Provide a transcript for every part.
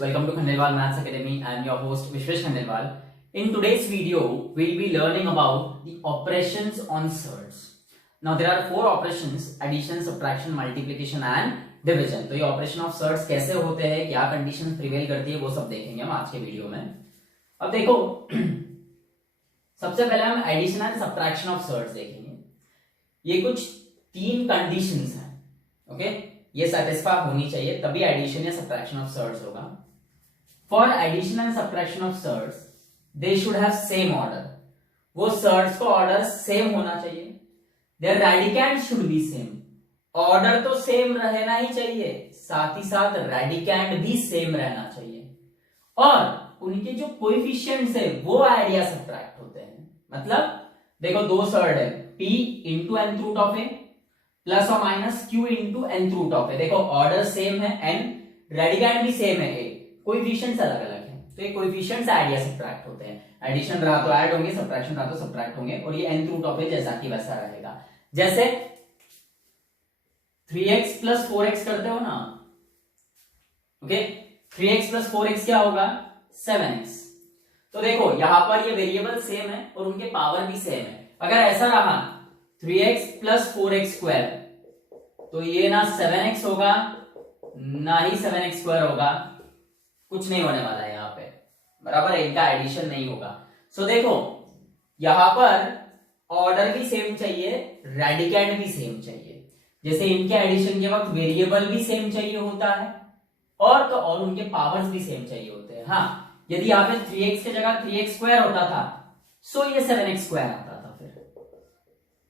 Welcome to Khandelwal Maths Academy. I am your host Vishwesh Khandelwal. In today's video, we'll be learning about the operations on surds. Now there are four operations: addition, subtraction, multiplication and division. तो ये operation of surds कैसे होते हैं, क्या condition prevail करती है, वो सब देखेंगे हम आज के वीडियो में। अब देखो सबसे पहले हम addition and subtraction of surds देखेंगे। ये कुछ तीन कंडीशंस हैं, ओके ये सेटिस्फाई होनी चाहिए तभी एडिशन या सब्ट्रैक्शन ऑफ सर्ड्स होगा। For addition and subtraction of surds they should have same order. वो सर्ड्स का ऑर्डर सेम होना चाहिए। Their radicand should be same. Order तो सेम रहना ही चाहिए, साथ ही साथ रेडिकैंड भी सेम रहना चाहिए। और उनके जो कोएफिशिएंट्स है वो ऐड या सब्ट्रैक्ट होते हैं। मतलब देखो दो सर्ड है, p into nth root of a plus और minus q into nth root of a. देखो ऑर्डर सेम है, n रेडिकैंड भी सेम है, a कोएफिशिएंट्स अलग अलग है, तो ये कोएफिशिएंट्स ऐड या सब्ट्रैक्ट होते हैं। एडिशन रहा तो ऐड होंगे, सब्ट्रैक्शन रहा तो सब्ट्रैक्ट होंगे। और ये nth रूट ऑफ ए जैसा कि वैसा रहेगा। जैसे 3x प्लस 4x करते हो ना, ओके 3x प्लस 4x क्या होगा 7x। तो देखो यहां पर ये वेरिएबल सेम है और उनके पावर भी सेम है। अगर ऐसा रहा 3x प्लस 4x स्क्वायर, तो ये ना 7x होगा ना ही 7x स्क्वायर होगा, कुछ नहीं होने वाला है यहाँ पे, बराबर है, इनका एडिशन नहीं होगा। सो देखो यहां पर ऑर्डर भी सेम चाहिए, रेडिकैंड भी सेम चाहिए। जैसे इनके एडिशन के वक्त वेरिएबल भी सेम चाहिए होता है और उनके पावर्स भी सेम चाहिए होते हैं। हाँ यदि यहाँ पे 3x की जगह 3x स्क्वायर होता था, सो ये 7x स्क्वायर आता था फिर।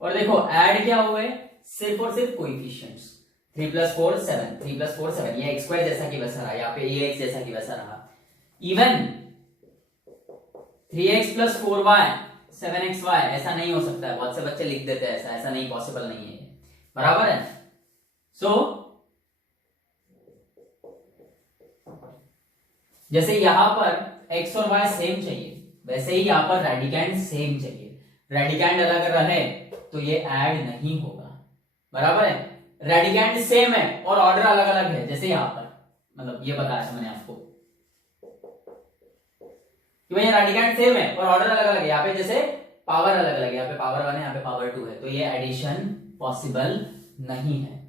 और देखो ऐड क्या हुए, सिर्फ और सिर्फ कोएफिशिएंट्स। 3 प्लस 4 7, 3 प्लस 4 7, ये x स्क्वायर जैसा कि वैसा रहा, यहाँ पे ये x जैसा कि वैसा रहा। Even 3x plus 4y 7xy ऐसा नहीं हो सकता है। बहुत से बच्चे लिख देते हैं ऐसा नहीं, पॉसिबल नहीं है, बराबर है। सो जैसे यहां पर x और y सेम चाहिए, वैसे ही यहां पर रेडिकैंड सेम चाहिए। रेडिकैंड अलग रहे तो ये ऐड नहीं होगा, बराबर है। रेडिकैंड सेम है और ऑर्डर अलग अलग है, जैसे यहां पर मतलब ये बताया मैंने आपको कि भाई रेडिकैंड सेम है और ऑर्डर अलग अलग है। यहाँ पे जैसे पावर अलग अलग है, यहाँ पे पावर 1 है, यहाँ पे पावर 2 है, तो ये एडिशन पॉसिबल नहीं है।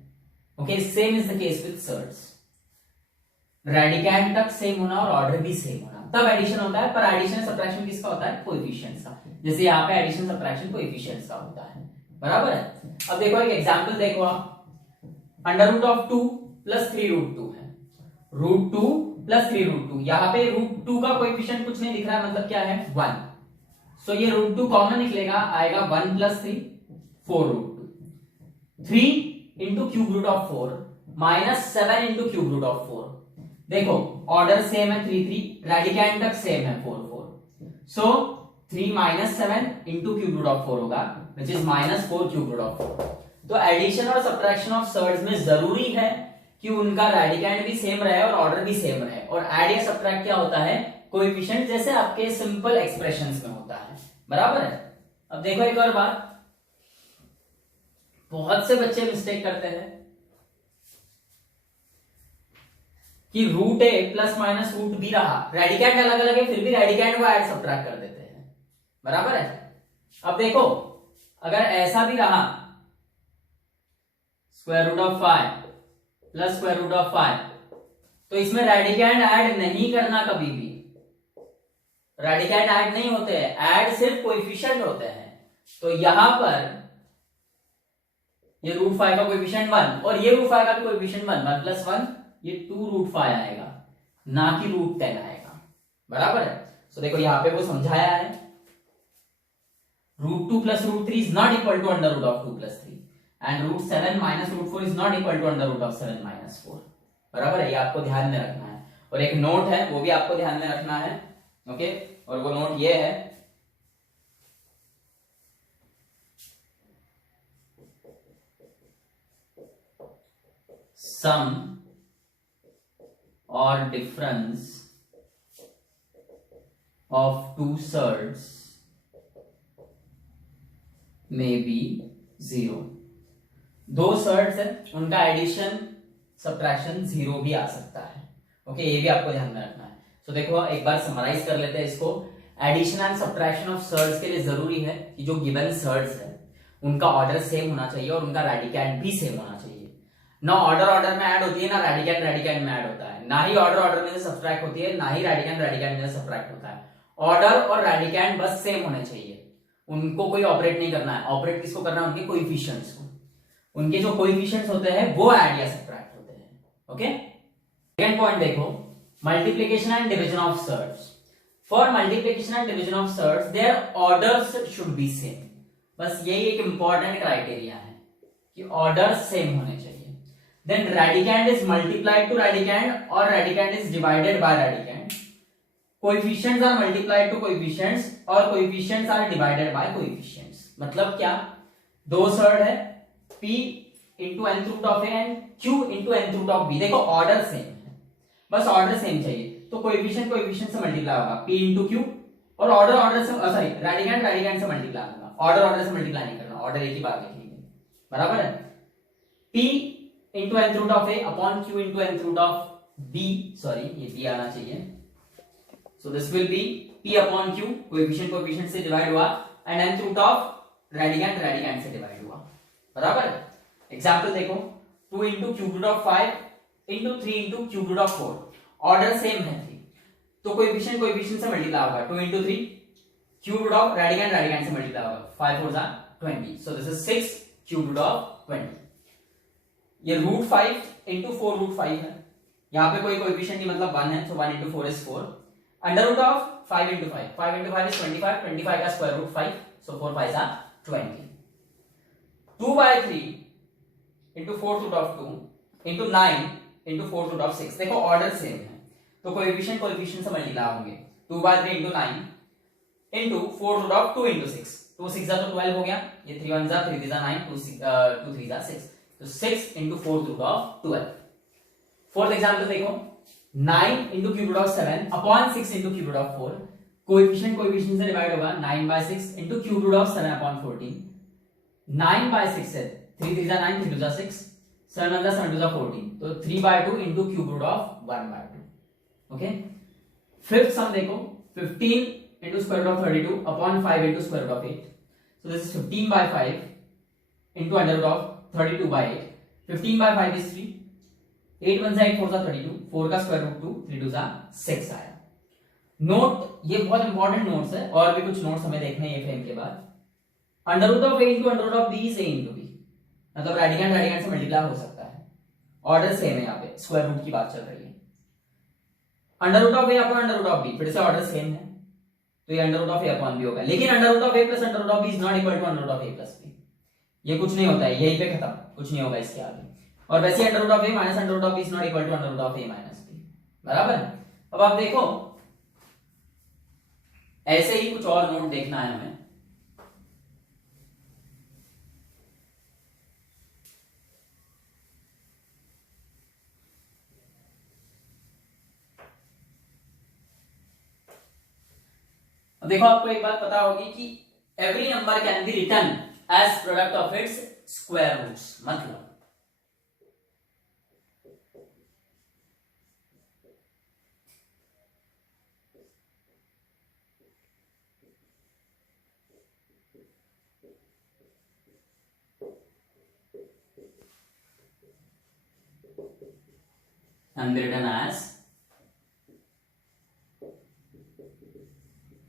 Okay same is the case with surds. Radicand तक सेम होना और ऑर्डर भी सेम होना, तब एडिशन होता है। पर एडिशन सब्ट्रैक्शन किसका होता है, कोएफिशिएंट्स का। जैसे यहाँ पे एडिशन सब्ट्रैक्शन कोएफिशिएंट्स का होता है, बराबर है। अब देखो एक एग्जांपल देखो आप, under root of 2 plus 3 root 2 है, रूट 2 प्लस 3 रूट 2। यहाँ पे रूट 2 का कोएफिशिएंट कुछ नहीं दिख रहा है, मतलब क्या है 1। सो ये रूट 2 कॉमन निकलेगा, आएगा 1 plus 3 4 root 2। 3 into cube root of 4 minus 7 into cube root of 4। देखो ऑर्डर सेम है 3 3, रेडिकैंड तक सेम है 4 4। So 3 minus 7 into cube root of 4 होगा, which is minus 4 cube root of 4। तो एडिशन और सब्ट्रैक्शन ऑफ सर्ड्स में जरूरी है कि उनका रेडिकैंड भी सेम रहे और ऑर्डर भी सेम रहे। और ऐड या सब्ट्रैक्ट क्या होता है, कोएफिशिएंट, जैसे आपके सिंपल एक्सप्रेशंस में होता है, बराबर है। अब देखो एक और बात, बहुत से बच्चे मिस्टेक करते हैं कि root a plus minus root B रहा, रेडिकैंड अलग अलग है, फिर भी रेडिकैंड को ऐड सब्ट्रैक्ट कर देते हैं, बराबर है। अब देखो अगर ऐसा भी रहा square root of 5 plus square root of 5, तो इसमें रेडिकैंड ऐड नहीं करना कभी भी। रेडिकैंड ऐड नहीं होते हैं, ऐड सिर्फ कोएफिशिएंट होते हैं। तो यहां पर ये रूट 5 का कोएफिशिएंट 1 और ये रूट 5 का भी कोएफिशिएंट 1, 1 प्लस 1 ये 2 रूट 5 आएगा, ना कि रूट 10 आएगा, बराबर है। सो देखो यहां पे वो समझाया है, root 2 plus root 3 is not equal to under root of 2 plus 3 and root 7 minus root 4 is not equal to under root of 7 minus 4, बराबर है। ये आपको ध्यान में रखना है। और एक नोट है वो भी आपको ध्यान में रखना है, ओके और वो नोट ये है, सम or difference of two surds may be 0। दो सर्ड्स है, उनका एडिशन सब्ट्रैक्शन 0 भी आ सकता है। ओके, ये भी आपको ध्यान में रखना है। तो देखो एक बार समराइज कर लेते हैं इसको। Addition and subtraction of surds के लिए जरूरी है कि जो गिवन सर्ड्स है उनका ऑर्डर सेम होना चाहिए और उनका रेडिकैंड भी सेम होना चाहिए। ना ऑर्डर में ऐड होती है, ना रेडिकैंड में ऐड होता है, ना ही ऑर्डर में से सब्ट्रैक्ट होती है, ना ही रेडिकैंड में से सब्ट्रैक्ट होता है। ऑर्डर और रेडिकैंड बस सेम होने चाहिए, उनको कोई ऑपरेट नहीं करना है। ऑपरेट किसको करना है? उनके कोएफिशिएंट्स को। उनके जो कोएफिशिएंट्स होते हैं वो ऐड या सब्ट्रैक्ट होते हैं। ओके, सेकंड पॉइंट देखो, multiplication and division of surds. For multiplication and division of surds there orders should be same. बस यही एक इंपॉर्टेंट क्राइटेरिया है कि ऑर्डर सेम होने चाहिए। Then radicand is multiplied to radicand और radicand is divided by radicand. Coefficients are multiplied to coefficients और coefficients are divided by coefficients. मतलब क्या? दो सर्ड है, p into nth root of a and q into nth root of b। देखो order same है, बस order same चाहिए, तो कोएफिशिएंट से मल्टीप्लाई होगा p इंटू q और ऑर्डर से सॉरी रेडिकैंड से मल्टीप्लाई होगा। ऑर्डर से मल्टीप्लाई नहीं करना, ऑर्डर एक ही बात लिखनी है, बराबर है। p into nth root of a upon q into nth root of b, sorry ये b आना चाहिए। So this will be p upon q, coefficient से डिवाइड हुआ and nth root of radicand से डिवाइड हुआ, बराबर। एग्जांपल देखो, 2 into cube root of 5 into 3 into cube root of 4। Order same है 3, तो कोएफिशिएंट से मल्टीप्लाई होगा। 2 into 3 cube root of radicand से मल्टीप्लाई होगा। 5 4 जा 20, so this is 6 cube root of 20। ये रूट 5 इंटू 4 रूट 5 है, यहाँ पे कोई कोएफिशिएंट नहीं, मतलब 1 है, so 1 into 4 is 4। Under root of 5 into 5, 5 into 5 is 25, 25 का स्क्वायर रूट 5, सो 4 5 जा 20। 2 by 3 into 4 root of 2 into 9 into 4 root of 6। देखो ऑर्डर सेम है, तो कोएफिशिएंट से मल्टीप्लाई होंगे। 2 by 3 into 9 into 4 root of 2 into 6, 2 6 जा तो 12 हो गया, ये 3 1 जा 3 3 जा 9, 2 3 जा 6, तो 6 into 4 root of 12। Fourth example देखो, 9 into cube root of 7 upon 6 into cube root of 4। Coefficient से डिवाइड होगा, 9 by 6 into cube root of 7 upon 14। 9 by 6 है, 3 3 जा 9, 3 2 जा 6, 7 1 जा 7 2 जा 14, तो 3 by 2 into cube root of 1 by 2। Okay, fifth sum देखो, 15 into square root of 32 upon 5 into square root of 8, so this is 15 by 5 into under root of 32 by 8। 15 by 5 is 3, 8 1 जा 8 4 जा 32, 4 का स्क्वायर रूट 2, 3 2 जा 6 आया। Note, ये बहुत important notes है, और भी कुछ नोट्स हमें देखने हैं ये फ्रेम के बाद। Under root of a into under root of b is a into b, मतलब रेडिकैंड से मल्टीप्लाई हो सकता है। ऑर्डर सेम है, यहाँ पे स्क्वायर रूट की बात चल रही है। Under root of a upon under root of b, फिर से ऑर्डर सेम है, तो ये under root of a upon b होगा। लेकिन under root of a plus under root of b is not equal to under root of a plus b, ये कुछ नहीं होता है, यहीं पे खत्म, कुछ नहीं होगा इसके आगे। और वैसे under root of a minus under root of b is not equal to under root of a minus b, बराबर। अब आप देखो, ऐसे ही कुछ और नोट देखना है हमें। अब देखो, आपको एक बात पता होगी कि every number can be written as product of its square roots. मतलब can be written as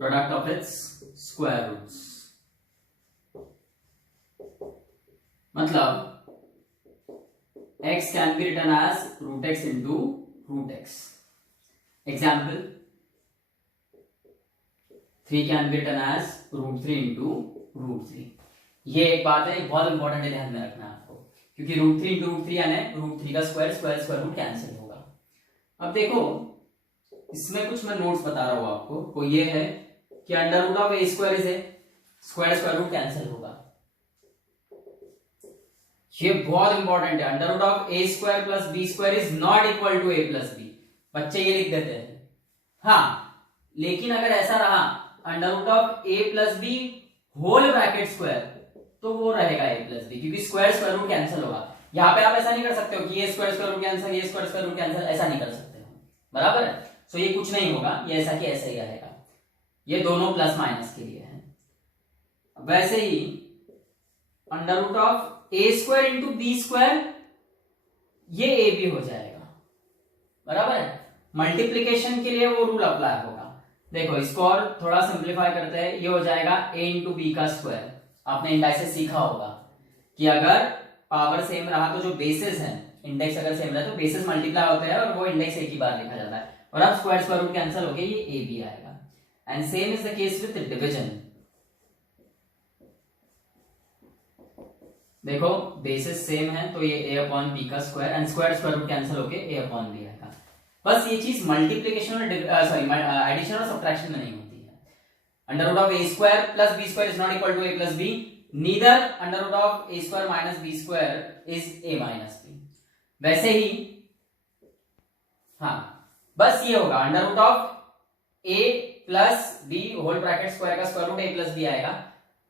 product of its square roots। मतलब x can be written as root x into root x। Example, 3 can be written as root 3 into root 3। ये एक बात है, बहुत important है, ध्यान में रखना है आपको, क्योंकि रूट 3 इंटू रूट 3 यानी रूट 3 का स्क्वायर रूट कैंसिल होगा। अब देखो, इसमें कुछ मैं नोट्स बता रहा हूं आपको, वो ये है कि under root of a square is a square root cancel होगा। ये बहुत इंपॉर्टेंट है, under root of a square plus b square is not equal to a plus b. बच्चे ये लिख देते हैं, हाँ, लेकिन अगर ऐसा रहा under root of a plus b whole bracket square, तो वो रहेगा ए प्लस बी, क्योंकि स्क्वायर रूट कैंसिल होगा। यहाँ पे आप ऐसा नहीं कर सकते हो कि ये स्क्वायर रूट कैंसिल, ये स्क्वायर रूट कैंसिल, ऐसा नहीं कर सकते हो। बराबर है। सो ये कुछ नहीं होगा, ये ऐसा कि ऐसा ही रहेगा, ये दोनों प्लस माइनस के लिए है। वैसे ही under root of a square into b square, ये ए बी हो जाएगा, बराबर है। मल्टीप्लीकेशन के लिए वो रूल अप्लाई होगा। देखो इसको और थोड़ा सिंप्लीफाई करते हैं, ये हो जाएगा ए इंटू बी का स्क्वायर। आपने इंडेक्स सीखा होगा कि अगर पावर सेम रहा तो जो बेसिस है, इंडेक्स अगर सेम रहा तो बेसिस मल्टीप्लाई होते हैं और वो इंडेक्स एक ही बार लिखा जाता है। और अब स्क्वायर रूट कैंसिल हो गया, ये ए बी आएगा। And same is the case with division. देखो बेसिस सेम है तो ये a अपॉन बी का स्क्वायर, एंड स्क्वायर रूट कैंसिल होके a अपॉन बी आएगा। बस ये चीज मल्टीप्लीकेशन और एडिशन और सब्ट्रैक्शन में नहीं होती है। Under root of a square plus b square is not equal to a plus b, neither under root of a square minus b square is a minus b. वैसे ही हाँ, बस ये होगा under root of a plus b whole bracket square का square root a plus b आएगा,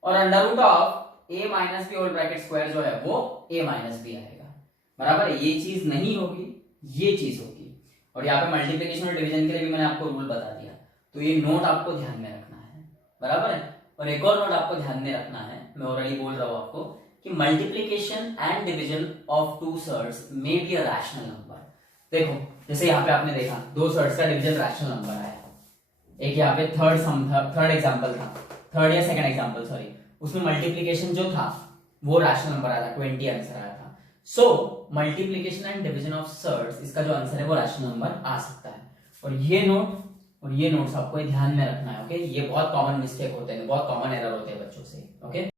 और under root of a minus b whole bracket square जो है वो a माइनस बी आएगा, बराबर है। ये चीज नहीं होगी, ये चीज होगी। और यहाँ पे मल्टीप्लिकेशन और डिवीजन के लिए भी मैंने आपको रूल बता दिया, तो ये नोट आपको ध्यान में रखना है, बराबर है। और एक और नोट आपको ध्यान में रखना है, मैं ऑलरेडी बोल रहा हूं आपको कि multiplication and division of two surds may be a rational number. देखो जैसे यहाँ पे आपने देखा दो सर्ड्स का डिवीजन रैशनल नंबर आया, एक यहाँ पे थर्ड एग्जाम्पल था, थर्ड या सेकंड एग्जाम्पल सॉरी, उसमें मल्टीप्लिकेशन जो था वो रैशनल नंबर आया था, 20 आंसर आया था। So multiplication and division of surds, इसका जो आंसर है वो रैशनल नंबर आ सकता है। और ये नोट्स आपको ध्यान में रखना है, ओके। ये बहुत कॉमन मिस्टेक होते हैं, बहुत कॉमन एरर होते हैं बच्चों से, ओके।